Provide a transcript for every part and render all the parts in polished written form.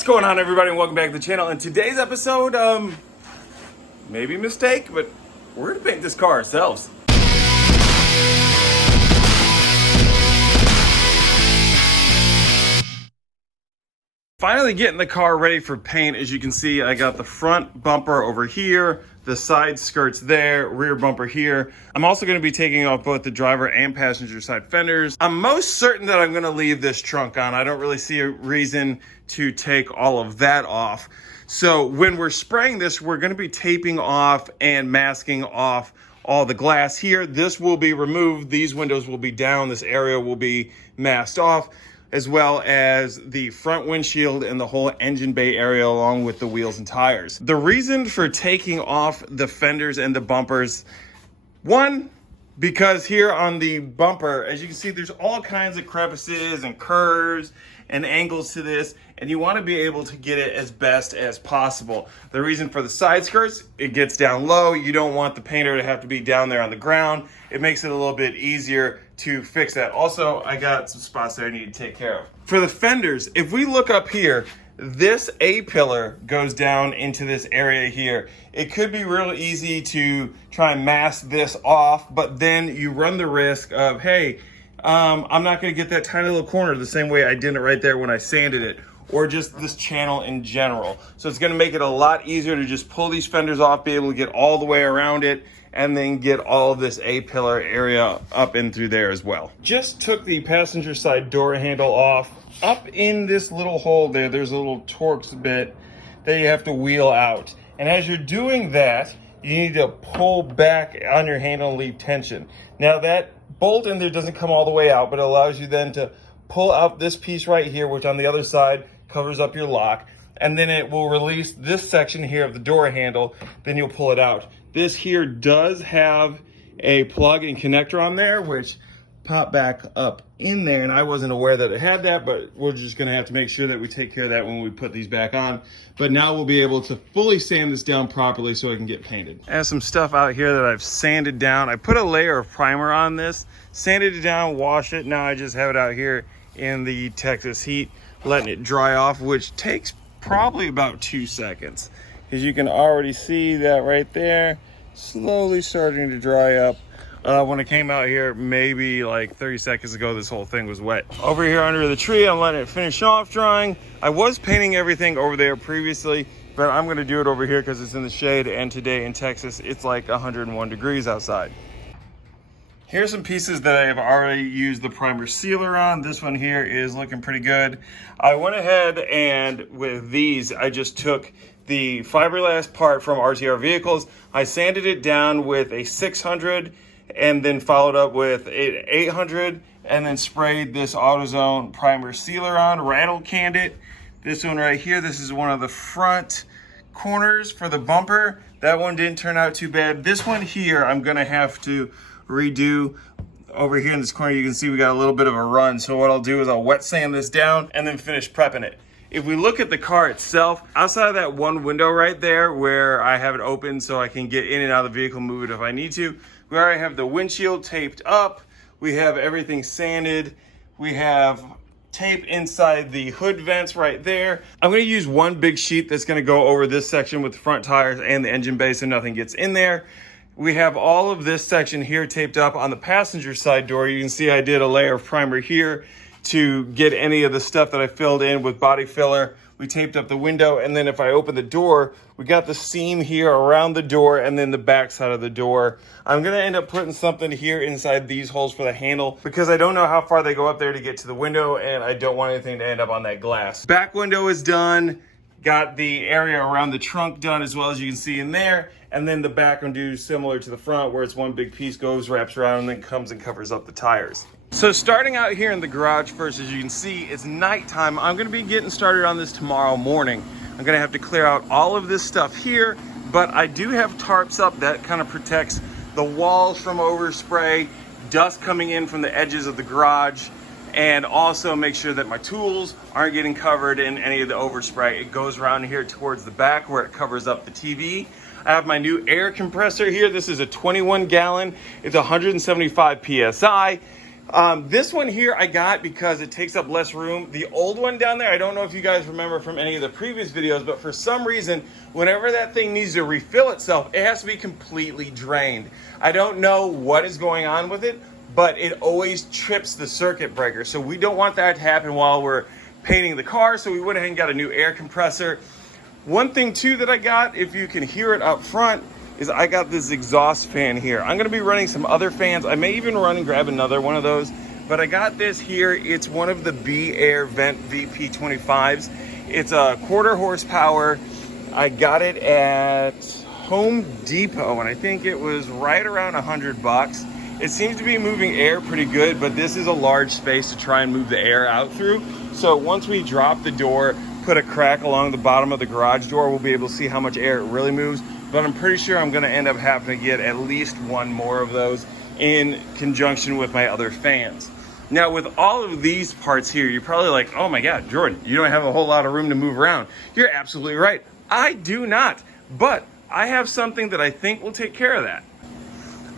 What's going on, everybody, and welcome back to the channel. In today's episode, maybe a mistake, but we're gonna paint this car ourselves. Finally getting the car ready for paint. As you can see, I got the front bumper over here, the side skirts there, rear bumper here. I'm also gonna be taking off both the driver and passenger side fenders. I'm most certain that I'm gonna leave this trunk on. I don't really see a reason to take all of that off. So when we're spraying this, we're gonna be taping off and masking off all the glass here. This will be removed. These windows will be down. This area will be masked off, as well as the front windshield and the whole engine bay area along with the wheels and tires. The reason for taking off the fenders and the bumpers, one, because here on the bumper, as you can see, there's all kinds of crevices and curves and angles to this, and you want to be able to get it as best as possible. The reason for the side skirts, it gets down low. You don't want the painter to have to be down there on the ground. It makes it a little bit easier to fix that. Also, I got some spots that I need to take care of. For the fenders, if we look up here, this A-pillar goes down into this area here. It could be real easy to try and mask this off, but then you run the risk of, hey, I'm not gonna get that tiny little corner the same way I did it right there when I sanded it, or just this channel in general. So it's gonna make it a lot easier to just pull these fenders off, be able to get all the way around it, and then get all of this A-pillar area up and through there as well. Just took the passenger side door handle off. Up in this little hole there, there's a little Torx bit that you have to wheel out. And as you're doing that, you need to pull back on your handle and leave tension. Now that bolt in there doesn't come all the way out, but it allows you then to pull out this piece right here, which on the other side covers up your lock. And then it will release this section here of the door handle, then you'll pull it out. This here does have a plug and connector on there, which pop back up in there, and I wasn't aware that it had that, but we're just gonna have to make sure that we take care of that when we put these back on. But now we'll be able to fully sand this down properly so it can get painted. I have some stuff out here that I've sanded down. I put a layer of primer on this, sanded it down, washed it. Now I just have it out here in the Texas heat, letting it dry off, which takes probably about 2 seconds. As you can already see that right there, slowly starting to dry up. When it came out here, maybe like 30 seconds ago, this whole thing was wet. Over here under the tree, I'm letting it finish off drying. I was painting everything over there previously, but I'm gonna do it over here because it's in the shade, and today in Texas, it's like 101 degrees outside. Here's some pieces that I have already used the primer sealer on. This one here is looking pretty good. I went ahead and with these, I just took the fiberglass part from RTR Vehicles. I sanded it down with a 600 and then followed up with an 800 and then sprayed this AutoZone primer sealer on, rattle canned it. This one right here, this is one of the front corners for the bumper. That one didn't turn out too bad. This one here, I'm gonna have to redo. Over here in this corner, you can see we got a little bit of a run. So what I'll do is I'll wet sand this down and then finish prepping it. If we look at the car itself, outside of that one window right there where I have it open so I can get in and out of the vehicle, move it if I need to, we already have the windshield taped up. We have everything sanded. We have tape inside the hood vents right there. I'm gonna use one big sheet that's gonna go over this section with the front tires and the engine bay so nothing gets in there. We have all of this section here taped up on the passenger side door. You can see I did a layer of primer here to get any of the stuff that I filled in with body filler. We taped up the window, and then if I open the door, we got the seam here around the door and then the back side of the door. I'm gonna end up putting something here inside these holes for the handle because I don't know how far they go up there to get to the window, and I don't want anything to end up on that glass. Back window is done. Got the area around the trunk done as well, as you can see in there. And then the back will do similar to the front, where it's one big piece goes, wraps around, and then comes and covers up the tires. So starting out here in the garage first, as you can see, it's nighttime. I'm gonna be getting started on this tomorrow morning. I'm gonna have to clear out all of this stuff here, but I do have tarps up that kind of protects the walls from overspray, dust coming in from the edges of the garage, and also make sure that my tools aren't getting covered in any of the overspray. It goes around here towards the back where it covers up the TV. I have my new air compressor here. This is a 21 gallon. It's 175 PSI. This one here I got because it takes up less room. The old one down there, I don't know if you guys remember from any of the previous videos, but for some reason, whenever that thing needs to refill itself, it has to be completely drained. I don't know what is going on with it, but it always trips the circuit breaker. So we don't want that to happen while we're painting the car, so we went ahead and got a new air compressor. One thing too that I got, if you can hear it up front, is I got this exhaust fan here. I'm gonna be running some other fans. I may even run and grab another one of those, but I got this here. It's one of the B-Air Vent VP25s. It's a 1/4 horsepower. I got it at Home Depot, and I think it was right around $100. It seems to be moving air pretty good, but this is a large space to try and move the air out through. So once we drop the door, put a crack along the bottom of the garage door, we'll be able to see how much air it really moves. But I'm pretty sure I'm gonna end up having to get at least one more of those in conjunction with my other fans. Now with all of these parts here, you're probably like, oh my God, Jordan, you don't have a whole lot of room to move around. You're absolutely right. I do not, but I have something that I think will take care of that.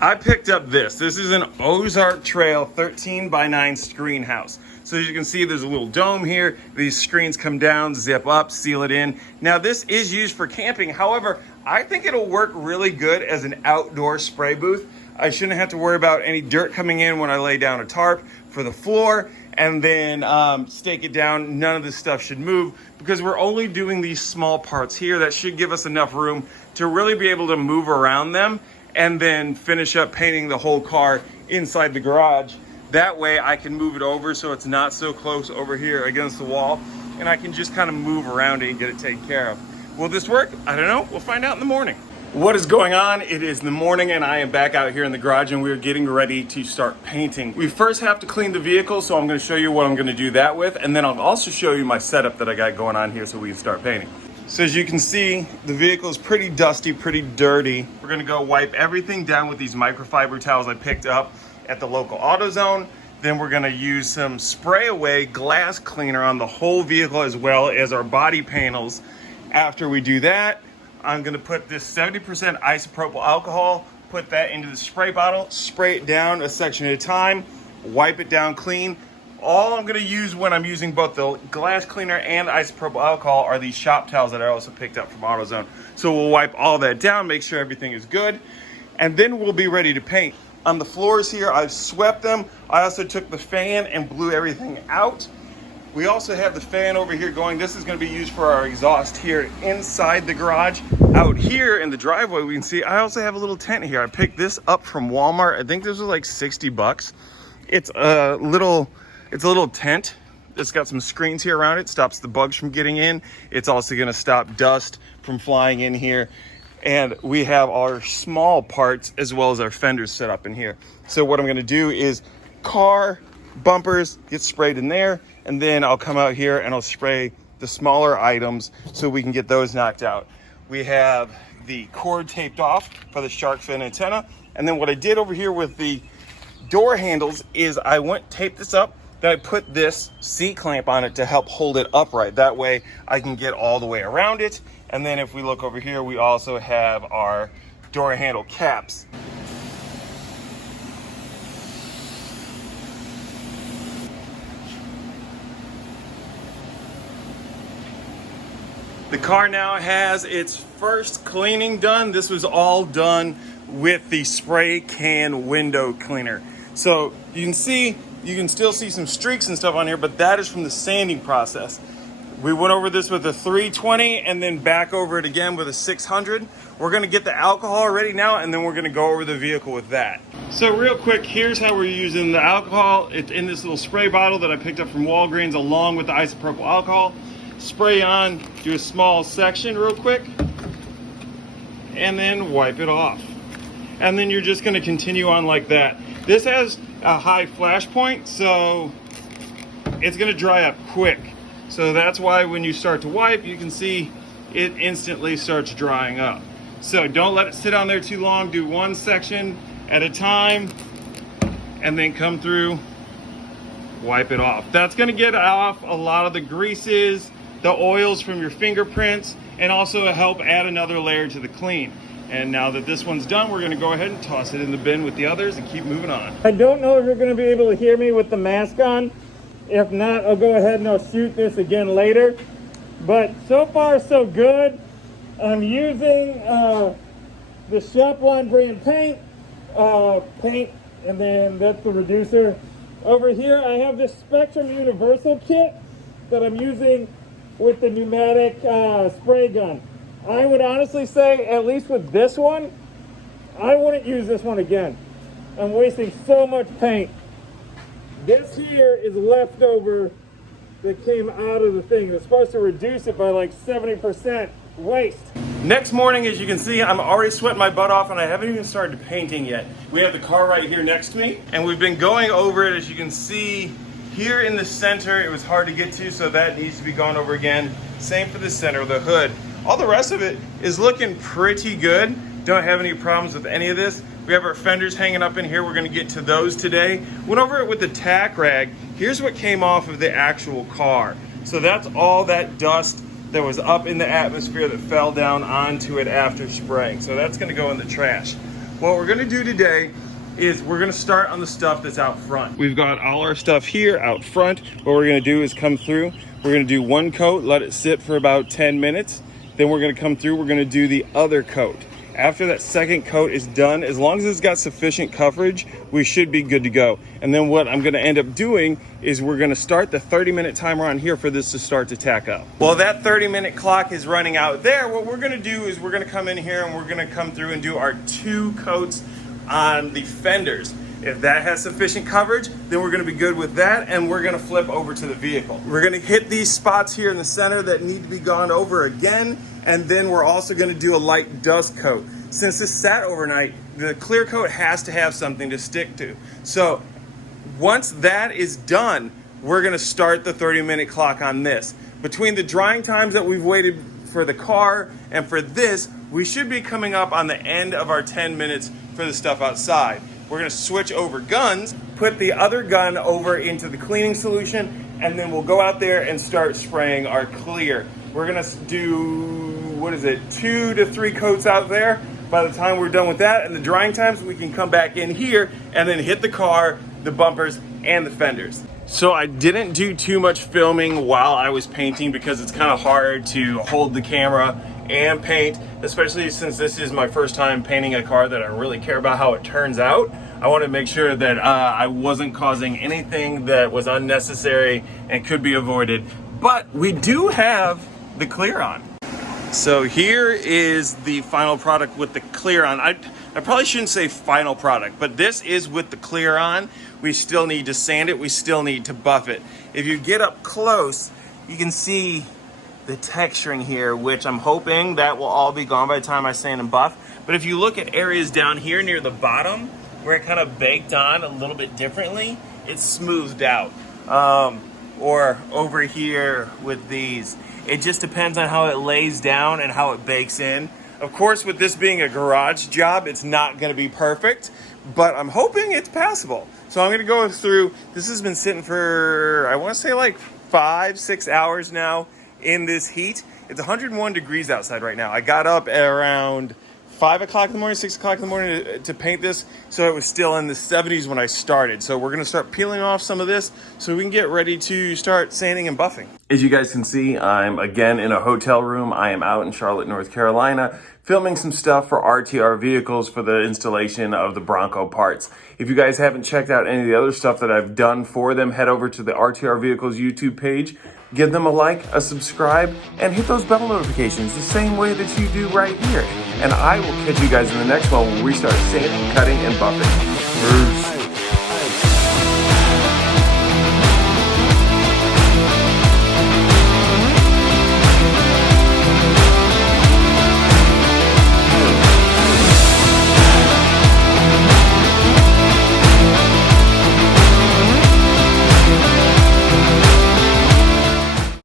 I picked up this. This is an Ozark Trail 13x9 screen house. So as you can see, there's a little dome here. These screens come down, zip up, seal it in. Now this is used for camping. However, I think it'll work really good as an outdoor spray booth. I shouldn't have to worry about any dirt coming in when I lay down a tarp for the floor and then stake it down. None of this stuff should move because we're only doing these small parts here. That should give us enough room to really be able to move around them and then finish up painting the whole car inside the garage. That way I can move it over so it's not so close over here against the wall, and I can just kind of move around it and get it taken care of. Will this work? I don't know. We'll find out in the morning. What is going on? It is the morning and I am back out here in the garage and we're getting ready to start painting. We first have to clean the vehicle, so I'm going to show you what I'm going to do that with, and then I'll also show you my setup that I got going on here so we can start painting. So as you can see, the vehicle is pretty dusty, pretty dirty. We're going to go wipe everything down with these microfiber towels I picked up at the local AutoZone. Then we're going to use some spray away glass cleaner on the whole vehicle as well as our body panels. After we do that, I'm going to put this 70% isopropyl alcohol, put that into the spray bottle, spray it down a section at a time, wipe it down clean. All I'm going to use when I'm using both the glass cleaner and isopropyl alcohol are these shop towels that I also picked up from AutoZone. So we'll wipe all that down, make sure everything is good, and then we'll be ready to paint. On the floors here, I've swept them. I also took the fan and blew everything out. We also have the fan over here going. This is going to be used for our exhaust here inside the garage. Out here in the driveway, we can see I also have a little tent here. I picked this up from Walmart. I think this was like 60 bucks. It's a little tent. It's got some screens here around it. Stops the bugs from getting in. It's also going to stop dust from flying in here. And we have our small parts as well as our fenders set up in here. So what I'm going to do is car bumpers get sprayed in there, and then I'll come out here and I'll spray the smaller items so we can get those knocked out. We have the cord taped off for the shark fin antenna. And then what I did over here with the door handles is I taped this up, then I put this C-clamp on it to help hold it upright. That way I can get all the way around it. And then if we look over here, we also have our door handle caps. The car now has its first cleaning done. This was all done with the spray can window cleaner. So you can still see some streaks and stuff on here, but that is from the sanding process. We went over this with a 320 and then back over it again with a 600. We're gonna get the alcohol ready now, and then we're gonna go over the vehicle with that. So real quick, here's how we're using the alcohol. It's in this little spray bottle that I picked up from Walgreens along with the isopropyl alcohol. Spray on, do a small section real quick, and then wipe it off. And then you're just gonna continue on like that. This has a high flash point, so it's gonna dry up quick. So that's why when you start to wipe, you can see it instantly starts drying up. So don't let it sit on there too long. Do one section at a time and then come through, wipe it off. That's gonna get off a lot of the greases, the oils from your fingerprints, and also help add another layer to the clean. And now that this one's done, we're gonna go ahead and toss it in the bin with the others and keep moving on. I don't know if you're gonna be able to hear me with the mask on. If not, I'll go ahead and I'll shoot this again later. But so far so good. I'm using the Shop One brand paint, and then that's the reducer. Over here I have this Spectrum Universal kit that I'm using with the pneumatic spray gun. I would honestly say, at least with this one, I wouldn't use this one again. I'm wasting so much paint. This here is leftover that came out of the thing. It's supposed to reduce it by like 70% waste. Next morning, as you can see, I'm already sweating my butt off and I haven't even started painting yet. We have the car right here next to me and we've been going over it. As you can see here in the center, it was hard to get to, so that needs to be gone over again. Same for the center of the hood. All the rest of it is looking pretty good. Don't have any problems with any of this. We have our fenders hanging up in here. We're gonna get to those today. Went over it with the tack rag. Here's what came off of the actual car. So that's all that dust that was up in the atmosphere that fell down onto it after spraying. So that's gonna go in the trash. What we're gonna do today is we're gonna start on the stuff that's out front. We've got all our stuff here out front. What we're gonna do is come through. We're gonna do one coat, let it sit for about 10 minutes. Then we're gonna come through, we're gonna do the other coat. After that second coat is done, as long as it's got sufficient coverage, we should be good to go. And then what I'm gonna end up doing is we're gonna start the 30-minute timer on here for this to start to tack up. Well, that 30-minute clock is running out there. What we're gonna do is we're gonna come in here and we're gonna come through and do our 2 coats on the fenders. If that has sufficient coverage, then we're gonna be good with that, and we're gonna flip over to the vehicle. We're gonna hit these spots here in the center that need to be gone over again, and then we're also gonna do a light dust coat. Since this sat overnight, the clear coat has to have something to stick to. So once that is done, we're gonna start the 30-minute clock on this. Between the drying times that we've waited for the car and for this, we should be coming up on the end of our 10 minutes for the stuff outside. We're gonna switch over guns, put the other gun over into the cleaning solution, and then we'll go out there and start spraying our clear. We're gonna do, 2 to 3 coats out there. By the time we're done with that and the drying times, we can come back in here and then hit the car, the bumpers, and the fenders. So I didn't do too much filming while I was painting because it's kind of hard to hold the camera and paint, especially since this is my first time painting a car that I really care about how it turns out. I want to make sure that I wasn't causing anything that was unnecessary and could be avoided. But we do have the clear on. So here is the final product with the clear on. I probably shouldn't say final product, but this is with the clear on. We still need to sand it. We still need to buff it. If you get up close, you can see the texturing here, which I'm hoping that will all be gone by the time I sand and buff. But if you look at areas down here near the bottom where it kind of baked on a little bit differently, it's smoothed out. Or over here with these. It just depends on how it lays down and how it bakes in. Of course, with this being a garage job, it's not gonna be perfect, but I'm hoping it's passable. So I'm gonna go through, this has been sitting for, I wanna say like 5-6 hours now in this heat. It's 101 degrees outside right now. I got up at around 5 o'clock in the morning, 6 o'clock in the morning to paint this, so it was still in the 70s when I started. So we're gonna start peeling off some of this so we can get ready to start sanding and buffing. As you guys can see, I'm again in a hotel room. I am out in Charlotte, North Carolina, filming some stuff for RTR Vehicles for the installation of the Bronco parts. If you guys haven't checked out any of the other stuff that I've done for them, head over to the RTR Vehicles YouTube page, give them a like, a subscribe, and hit those bell notifications the same way that you do right here. And I will catch you guys in the next one where we start sanding, cutting, and buffing.